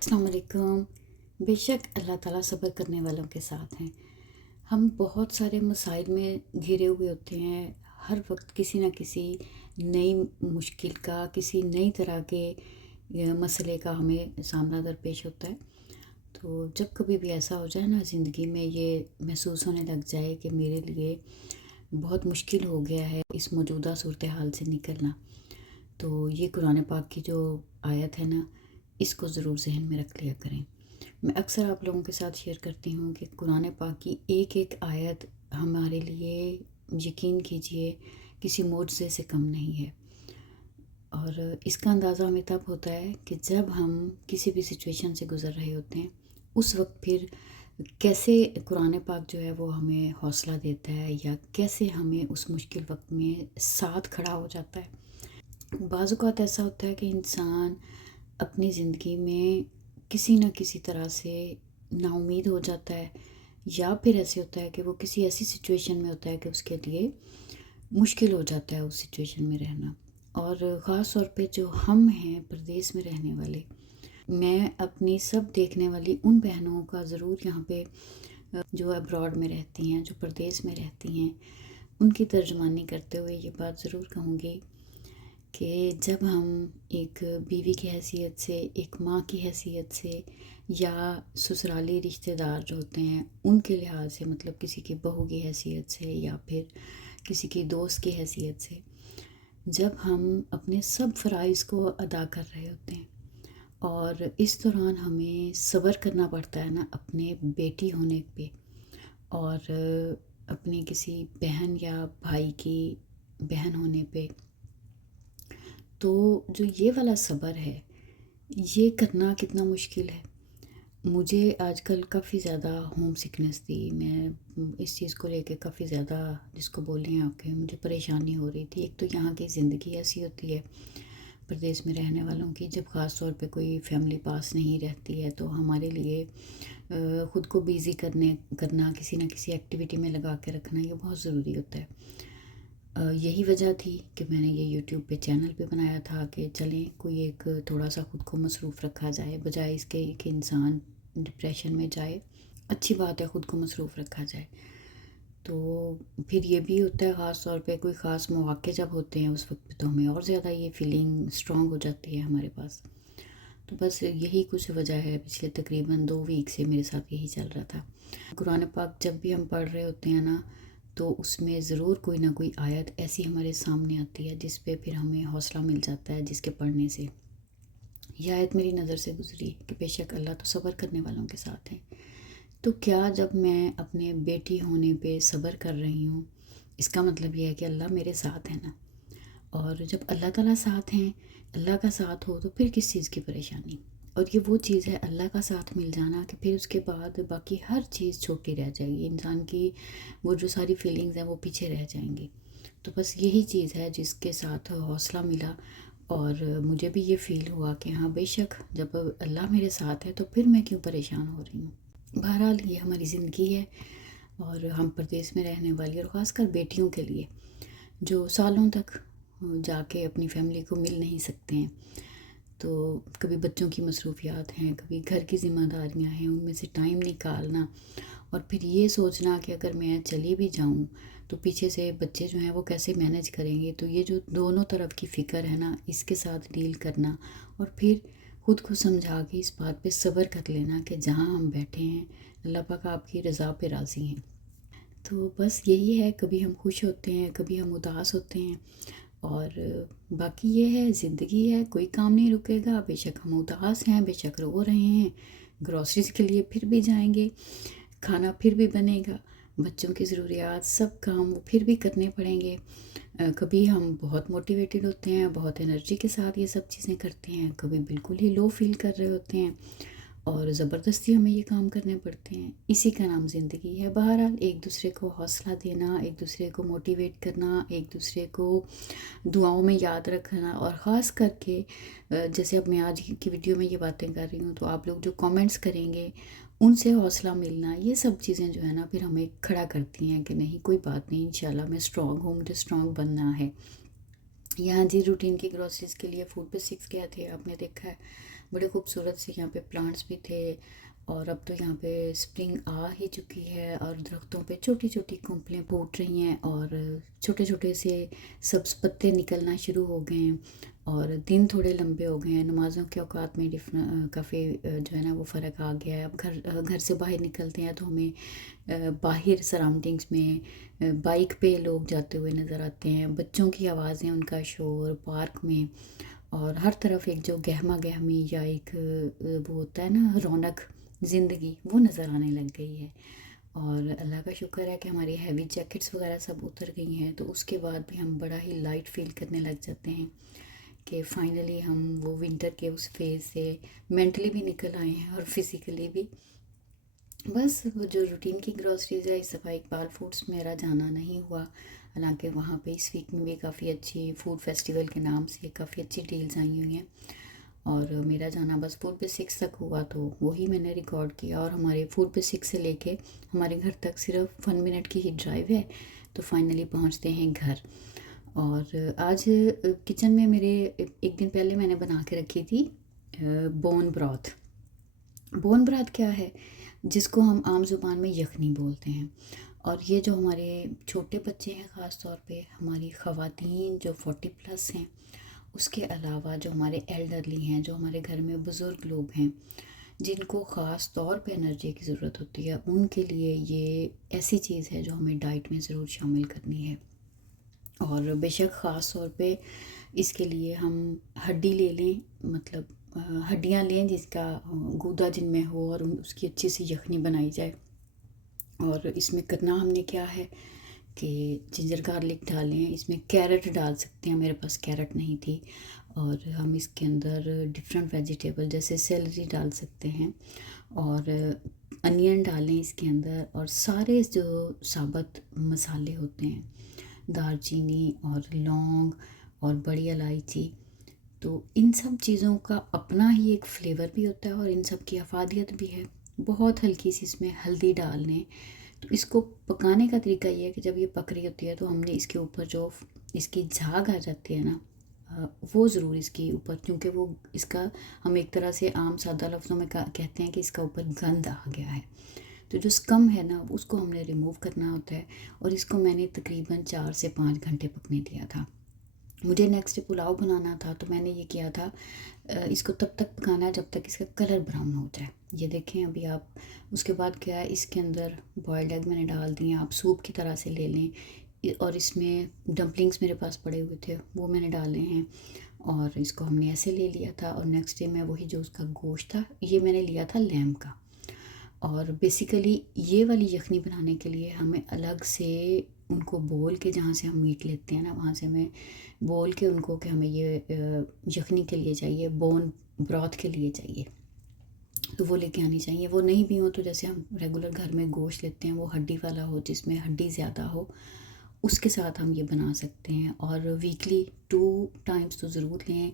अस्सलाम वालेकुम। बेशक अल्लाह ताला सब्र करने वालों के साथ हैं। हम बहुत सारे मसाइल में घिरे हुए होते हैं। हर वक्त किसी न किसी नई मुश्किल का, किसी नई तरह के मसले का हमें सामना दरपेश होता है। तो जब कभी भी ऐसा हो जाए ना ज़िंदगी में, ये महसूस होने लग जाए कि मेरे लिए बहुत मुश्किल हो गया है इस मौजूदा सूरत हाल से निकलना, तो ये कुरान पाक की जो आयत है ना, इसको ज़रूर ज़हन में रख लिया करें। मैं अक्सर आप लोगों के साथ शेयर करती हूँ कि कुरान पाक की एक एक आयत हमारे लिए, यकीन कीजिए, किसी मोज़े से कम नहीं है। और इसका अंदाज़ा हमें तब होता है कि जब हम किसी भी सिचुएशन से गुज़र रहे होते हैं, उस वक्त फिर कैसे कुरान पाक जो है वो हमें हौसला देता है, या कैसे हमें उस मुश्किल वक्त में साथ खड़ा हो जाता है। बाज़ औक़ात ऐसा होता है कि इंसान अपनी ज़िंदगी में किसी न किसी तरह से नाउम्मीद हो जाता है, या फिर ऐसे होता है कि वो किसी ऐसी सिचुएशन में होता है कि उसके लिए मुश्किल हो जाता है उस सिचुएशन में रहना। और ख़ास तौर पे जो हम हैं परदेस में रहने वाले, मैं अपनी सब देखने वाली उन बहनों का ज़रूर यहाँ पे जो अब्रॉड में रहती हैं, जो परदेस में रहती हैं, उनकी तर्जुमानी करते हुए ये बात ज़रूर कहूँगी कि जब हम एक बीवी की हैसियत से, एक माँ की हैसियत से, या ससुराली रिश्तेदार जो होते हैं उनके लिहाज से, मतलब किसी की बहू की हैसियत से या फिर किसी की दोस्त की हैसियत से, जब हम अपने सब फ़राइज़ को अदा कर रहे होते हैं और इस दौरान हमें सब्र करना पड़ता है ना अपने बेटी होने पे, और अपनी किसी बहन या भाई की बहन होने पे, तो जो ये वाला सब्र है, ये करना कितना मुश्किल है। मुझे आजकल काफ़ी ज़्यादा होम सिकनेस थी। मैं इस चीज़ को लेके काफ़ी ज़्यादा, जिसको बोलें आपके, मुझे परेशानी हो रही थी। एक तो यहाँ की ज़िंदगी ऐसी होती है प्रदेश में रहने वालों की, जब ख़ास तौर पे कोई फैमिली पास नहीं रहती है तो हमारे लिए ख़ुद को बिज़ी करना, किसी न किसी एक्टिविटी में लगा के रखना, ये बहुत ज़रूरी होता है। यही वजह थी कि मैंने ये यूट्यूब पे चैनल भी बनाया था कि चलें कोई एक थोड़ा सा ख़ुद को मसरूफ़ रखा जाए, बजाय इसके कि इंसान डिप्रेशन में जाए। अच्छी बात है ख़ुद को मसरूफ़ रखा जाए। तो फिर ये भी होता है ख़ास तौर पे कोई ख़ास मौक़े जब होते हैं, उस वक्त पे तो हमें और ज़्यादा ये फीलिंग स्ट्रॉन्ग हो जाती है हमारे पास। तो बस यही कुछ वजह है, पिछले तकरीबन 2 वीक से मेरे साथ यही चल रहा था। कुरान पाक जब भी हम पढ़ रहे होते हैं ना, तो उसमें ज़रूर कोई ना कोई आयत ऐसी हमारे सामने आती है जिस पे फिर हमें हौसला मिल जाता है, जिसके पढ़ने से। यह आयत मेरी नज़र से गुज़री कि बेशक अल्लाह तो सब्र करने वालों के साथ है। तो क्या जब मैं अपने बेटी होने पे सब्र कर रही हूँ, इसका मतलब ये है कि अल्लाह मेरे साथ है ना। और जब अल्लाह ताला साथ हैं, अल्लाह का साथ हो, तो फिर किस चीज़ की परेशानी। और ये वो चीज़ है अल्लाह का साथ मिल जाना कि फिर उसके बाद बाकी हर चीज़ छोटी रह जाएगी। इंसान की वो जो सारी फीलिंग्स हैं वो पीछे रह जाएंगी। तो बस यही चीज़ है जिसके साथ हौसला मिला, और मुझे भी ये फ़ील हुआ कि हाँ बेशक जब अल्लाह मेरे साथ है तो फिर मैं क्यों परेशान हो रही हूँ। बहरहाल ये हमारी ज़िंदगी है, और हम प्रदेश में रहने वाली, और ख़ासकर बेटियों के लिए जो सालों तक जाके अपनी फैमिली को मिल नहीं सकते हैं, तो कभी बच्चों की मसरूफ़ियात हैं, कभी घर की ज़िम्मेदारियां हैं, उनमें से टाइम निकालना, और फिर ये सोचना कि अगर मैं चली भी जाऊं तो पीछे से बच्चे जो हैं वो कैसे मैनेज करेंगे। तो ये जो दोनों तरफ की फ़िक्र है ना, इसके साथ डील करना, और फिर ख़ुद को समझा के इस बात पे सब्र कर लेना कि जहाँ हम बैठे हैं अल्लाह पाक आपकी रज़ा पे राज़ी हैं। तो बस यही है, कभी हम खुश होते हैं, कभी हम उदास होते हैं, और बाकी ये है ज़िंदगी है, कोई काम नहीं रुकेगा। बेशक हम उदास हैं, बेशक रो रहे हैं, ग्रॉसरीज़ के लिए फिर भी जाएंगे, खाना फिर भी बनेगा, बच्चों की ज़रूरियात, सब काम वो फिर भी करने पड़ेंगे। कभी हम बहुत मोटिवेटेड होते हैं, बहुत एनर्जी के साथ ये सब चीज़ें करते हैं, कभी बिल्कुल ही लो फील कर रहे होते हैं और ज़बरदस्ती हमें ये काम करने पड़ते हैं। इसी का नाम ज़िंदगी है। बहरहाल एक दूसरे को हौसला देना, एक दूसरे को मोटिवेट करना, एक दूसरे को दुआओं में याद रखना, और ख़ास करके जैसे अब मैं आज की वीडियो में ये बातें कर रही हूँ, तो आप लोग जो कमेंट्स करेंगे उनसे हौसला मिलना, ये सब चीज़ें जो है ना फिर हमें खड़ा करती हैं कि नहीं कोई बात नहीं, इंशाल्लाह मैं स्ट्रॉन्ग हूँ, मुझे स्ट्रॉन्ग बनना है। यहाँ जी रूटीन की ग्रोसरीज़ के लिए फूड पे 6 गए थे, आपने देखा है। बड़े खूबसूरत से यहाँ पे प्लांट्स भी थे। और अब तो यहाँ पे स्प्रिंग आ ही चुकी है और दरख्तों पे छोटी छोटी कुंपलें फूट रही हैं और छोटे छोटे से सब्ज़ पत्ते निकलना शुरू हो गए हैं और दिन थोड़े लंबे हो गए हैं। नमाज़ों के औकात में काफ़ी जो है ना वो फ़र्क आ गया है। अब घर से बाहर निकलते हैं तो हमें बाहर सराउंडिंग्स में बाइक पे लोग जाते हुए नज़र आते हैं, बच्चों की आवाज़ें, उनका शोर पार्क में, और हर तरफ एक जो गहमा गहमी या एक वो होता है ना रौनक ज़िंदगी, वो नज़र आने लग गई है। और अल्लाह का शुक्र है कि हमारी हैवी जैकेट्स वगैरह सब उतर गई हैं, तो उसके बाद भी हम बड़ा ही लाइट फील करने लग जाते हैं कि फ़ाइनली हम वो विंटर के उस फेज़ से मेंटली भी निकल आए हैं और फिज़िकली भी। बस वो जो रूटीन की ग्रॉसरीज है, इस दफ़ा इकबाल फूड्स मेरा जाना नहीं हुआ। हालांकि वहाँ पे इस वीक में भी काफ़ी अच्छी फूड फेस्टिवल के नाम से काफ़ी अच्छी डील्स आई हुई हैं और मेरा जाना बस फूड बेसिक्स तक हुआ, तो वही मैंने रिकॉर्ड किया। और हमारे फूड बेसिक्स से लेके हमारे घर तक सिर्फ 1 मिनट की ही ड्राइव है, तो फाइनली पहुँचते हैं घर। और आज किचन में मेरे एक दिन पहले मैंने बना के रखी थी बोन ब्रॉथ। बोन ब्राथ क्या है, जिसको हम आम ज़ुबान में यखनी बोलते हैं। और ये जो हमारे छोटे बच्चे हैं, ख़ास तौर पे हमारी ख़वातीन जो 40+ हैं, उसके अलावा जो हमारे एल्डरली हैं, जो हमारे घर में बुज़ुर्ग लोग हैं जिनको ख़ास तौर पे एनर्जी की ज़रूरत होती है, उनके लिए ये ऐसी चीज़ है जो हमें डाइट में ज़रूर शामिल करनी है। और बेशक ख़ास तौर पे इसके लिए हम हड्डी ले लें, मतलब हड्डियाँ लें जिसका गूदा जिनमें हो और उसकी अच्छी सी यखनी बनाई जाए। और इसमें करना हमने क्या है कि जिंजर गार्लिक डालें, इसमें कैरेट डाल सकते हैं, मेरे पास कैरेट नहीं थी। और हम इसके अंदर डिफरेंट वेजिटेबल जैसे सेलरी डाल सकते हैं और अनियन डालें इसके अंदर, और सारे जो साबुत मसाले होते हैं, दालचीनी और लौंग और बड़ी इलायची, तो इन सब चीज़ों का अपना ही एक फ्लेवर भी होता है और इन सब की अफादियत भी है। बहुत हल्की सी इसमें हल्दी डाल लें। तो इसको पकाने का तरीका ये है कि जब ये पक रही होती है तो हमने इसके ऊपर जो इसकी झाग आ जाती है ना, वो ज़रूर इसके ऊपर, क्योंकि वो इसका हम एक तरह से आम सादा लफ्ज़ों में कहते हैं कि इसका ऊपर गंद आ गया है, तो जो स्कम है ना उसको हमने रिमूव करना होता है। और इसको मैंने तकरीबन 4 से 5 घंटे पकने दिया था। मुझे नेक्स्ट डे पुलाव बनाना था, तो मैंने ये किया था, इसको तब तक पकाना है जब तक इसका कलर ब्राउन हो जाए। ये देखें अभी आप। उसके बाद क्या है, इसके अंदर बॉयल्ड एग मैंने डाल दिए, आप सूप की तरह से ले लें। और इसमें डम्पलिंग्स मेरे पास पड़े हुए थे, वो मैंने डाले हैं और इसको हमने ऐसे ले लिया था। और नेक्स्ट डे मैं वही जो उसका गोश्त था, ये मैंने लिया था लैम्ब का। और बेसिकली ये वाली यखनी बनाने के लिए हमें अलग से उनको बोल के, जहाँ से हम मीट लेते हैं ना वहाँ से हमें बोल के उनको कि हमें ये यखनी के लिए चाहिए, बोन ब्रॉथ के लिए चाहिए, तो वो लेके आनी चाहिए। वो नहीं भी हो तो जैसे हम रेगुलर घर में गोश्त लेते हैं, वो हड्डी वाला हो, जिसमें हड्डी ज़्यादा हो, उसके साथ हम ये बना सकते हैं। और वीकली 2 टाइम्स तो ज़रूर लें।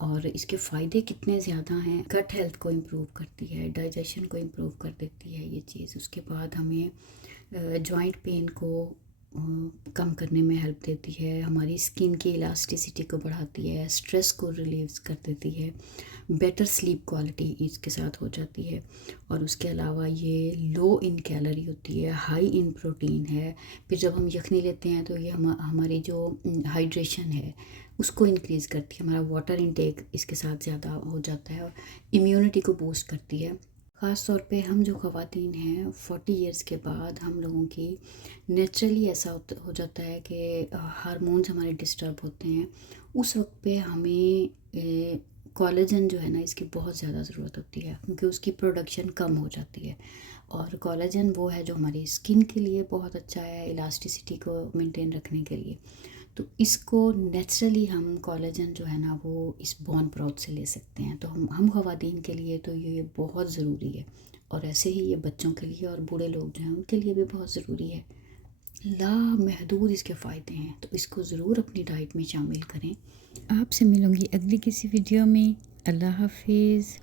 और इसके फ़ायदे कितने ज़्यादा हैं, गट हेल्थ को इम्प्रूव करती है, डाइजेशन को इम्प्रूव कर देती है ये चीज़। उसके बाद हमें जॉइंट पेन को कम करने में हेल्प देती है, हमारी स्किन की इलास्टिसिटी को बढ़ाती है, स्ट्रेस को रिलीव्स कर देती है, बेटर स्लीप क्वालिटी इसके साथ हो जाती है। और उसके अलावा ये लो इन कैलोरी होती है, हाई इन प्रोटीन है। फिर जब हम यखनी लेते हैं तो ये हमारी जो हाइड्रेशन है उसको इंक्रीज़ करती है, हमारा वाटर इनटेक इसके साथ ज़्यादा हो जाता है और इम्यूनिटी को बूस्ट करती है। ख़ास तौर पे हम जो ख़वातीन हैं 40 इयर्स के बाद, हम लोगों की नेचुरली ऐसा हो जाता है कि हार्मोन्स हमारे डिस्टर्ब होते हैं। उस वक्त पे हमें कोलेजन जो है ना, इसकी बहुत ज़्यादा ज़रूरत होती है, क्योंकि उसकी प्रोडक्शन कम हो जाती है। और कोलेजन वो है जो हमारी स्किन के लिए बहुत अच्छा है, इलास्टिसिटी को मेंटेन रखने के लिए। तो इसको नेचुरली हम कोलेजन जो है ना वो इस बोन ब्रॉथ से ले सकते हैं। तो हम ख़वातीन के लिए तो ये बहुत ज़रूरी है, और ऐसे ही ये बच्चों के लिए और बूढ़े लोग जो हैं उनके लिए भी बहुत ज़रूरी है। लामहदूद इसके फ़ायदे हैं, तो इसको ज़रूर अपनी डाइट में शामिल करें। आपसे मिलूँगी अगली किसी वीडियो में। अल्लाह हाफिज़।